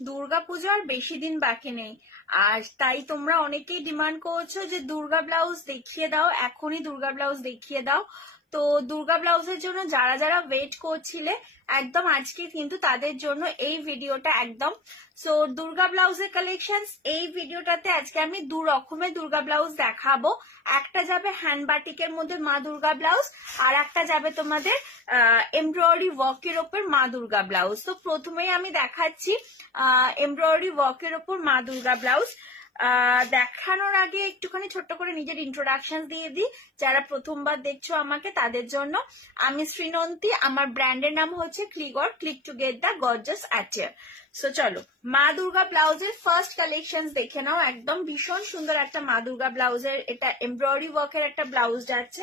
দুর্গাপূজা আর বেশি দিন বাকি নেই, আর তাই তোমরা অনেকেই ডিমান্ড করছো যে দুর্গা ব্লাউজ দেখিয়ে দাও, এখনই দুর্গা ব্লাউজ দেখিয়ে দাও। তো দুর্গা ব্লাউজের জন্য যারা যারা ওয়েট করছিলে একদম আজকে কিন্তু তাদের জন্য এই ভিডিওটা একদম। সো দুর্গা ব্লাউজের কালেকশন এই ভিডিওটাতে আজকে আমি দু রকমের দুর্গা ব্লাউজ দেখাবো। একটা যাবে হ্যান্ড বাটিকের মধ্যে মা দুর্গা ব্লাউজ, আর একটা যাবে তোমাদের এমব্রয়ডারি ওয়ার্কের ওপর মা দুর্গা ব্লাউজ। তো প্রথমেই আমি দেখাচ্ছি এমব্রয়ডারি ওয়ার্কের ওপর মা দুর্গা ব্লাউজ। দেখানোর আগে একটুখানি ছোট্ট করে নিজের ইন্ট্রোডাকশন দিয়ে দিই, যারা প্রথমবার দেখছো আমাকে তাদের জন্য। আমি শ্রীনন্তী, আমার ব্র্যান্ডের নাম হচ্ছে ক্লিগর, click to get the gorgeous attire. So চলো মা দুর্গা ব্লাউজের ফার্স্ট কালেকশন দেখে নাও। একদম ভীষণ সুন্দর একটা মা দুর্গা ব্লাউজের, এটা এমব্রয়ডারি ওয়ার্কের একটা ব্লাউজ যাচ্ছে,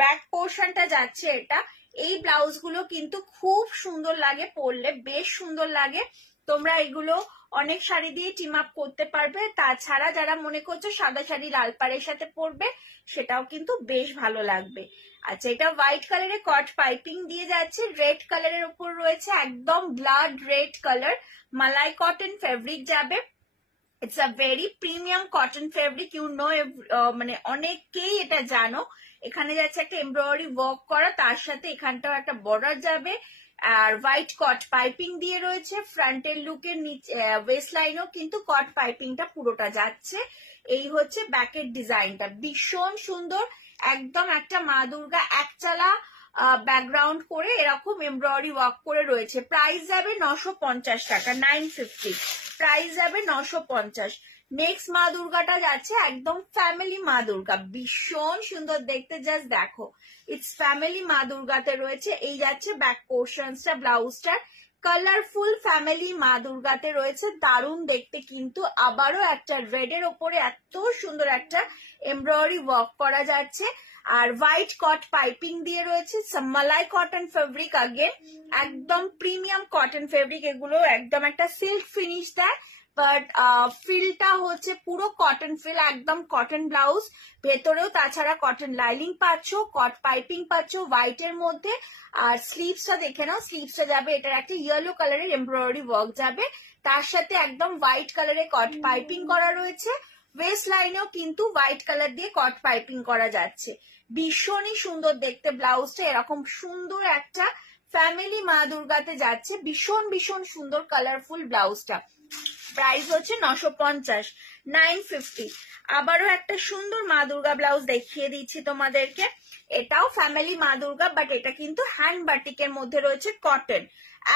ব্যাক পোর্শনটা যাচ্ছে এটা। এই ব্লাউজ গুলো কিন্তু খুব সুন্দর লাগে পরলে, বেশ সুন্দর লাগে। তোমরা এগুলো অনেক শাড়ি দিয়ে টিম আপ করতে পারবে। তাছাড়া যারা মনে করছো সাদা শাড়ি লাল পাড়ের সাথে পরবে সেটাও কিন্তু বেশ ভালো লাগবে। আচ্ছা, এটা হোয়াইট কালারের কট পাইপিং দিয়ে যাচ্ছে, রেড কালারের উপর রয়েছে একদম ব্লাড রেড কালার, মালাই কটন ফেব্রিক যাবে। It's a very premium cotton fabric, you know, মানে অনেকেই এটা জানো। এখানে যাচ্ছে একটা এমব্রয়ডারি ওয়ার্ক করা, তার সাথে এখানটাও একটা বর্ডার যাবে, আর হোয়াইট কট পাইপিং দিয়ে রয়েছে। ফ্রন্টের লুকের নিচে ওয়েস্ট লাইনও কিন্তু কট পাইপিংটা পুরোটা যাচ্ছে। এই হচ্ছে ব্যাকের ডিজাইনটা, ভীষণ সুন্দর, একদম একটা মা দুর্গা একচালা ব্যাকগ্রাউন্ড করে এরকম এমব্রয়ডারি ওয়ার্ক করে রয়েছে। প্রাইস যাবে 950 টাকা, 950 প্রাইস যাবে 950। নেক্সট মা দুর্গাটা যাচ্ছে একদম ফ্যামিলি মা দুর্গা, ভীষণ সুন্দর দেখতে, জাস্ট দেখো, ইটস ফ্যামিলি মা দুর্গাতে রয়েছে। এই যাচ্ছে ব্যাক পোর্শনসটা, ব্লাউজটার কালারফুল ফ্যামিলি মা দুর্গাতে রয়েছে, দারুণ দেখতে কিন্তু। আবারও একটা রেডের ওপরে এত সুন্দর একটা এমব্রয়ডারি ওয়ার্ক করা যাচ্ছে, আর হোয়াইট কট পাইপিং দিয়ে রয়েছে। মালাই কটন ফেব্রিক, আগেন একদম প্রিমিয়াম কটন ফেব্রিক, এগুলো একদম একটা সিল্ক ফিনিশ দেয়, বাট ফিলটা হচ্ছে পুরো কটন ফিল, একদম কটন ব্লাউজ। ভেতরেও তাছাড়া কটন লাইনিং পাচ্ছ, কট পাইপিং পাচ্ছ হোয়াইটের মধ্যে। আর স্লিভসটা দেখে নাও, স্লিভসটা যাবে এটার একটা ইয়েলো কালারের এমব্রয়ডারি ওয়ার্ক যাবে, তার সাথে একদম হোয়াইট কালারের কট পাইপিং করা রয়েছে। ওয়েস্ট লাইনেও কিন্তু হোয়াইট কালার দিয়ে কট পাইপিং করা যাচ্ছে, ভীষণই সুন্দর দেখতে ব্লাউজটা। এরকম সুন্দর একটা ফ্যামিলি মা দুর্গাতে যাচ্ছে, ভীষণ ভীষণ সুন্দর কালারফুল ব্লাউজটা। প্রাইস হচ্ছে 950, 950। আবারও একটা সুন্দর মা দুর্গা ব্লাউজ দেখিয়ে দিচ্ছি তোমাদেরকে, এটাও ফ্যামিলি মা দুর্গা, বাট এটা কিন্তু হ্যান্ড বাটিকের মধ্যে রয়েছে, কটন,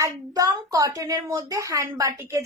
একদম কটনের মধ্যে হ্যান্ড বাটিকে